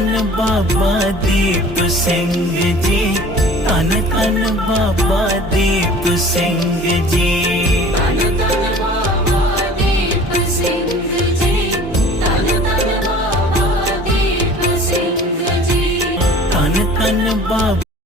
तन तन बाबा देप से जी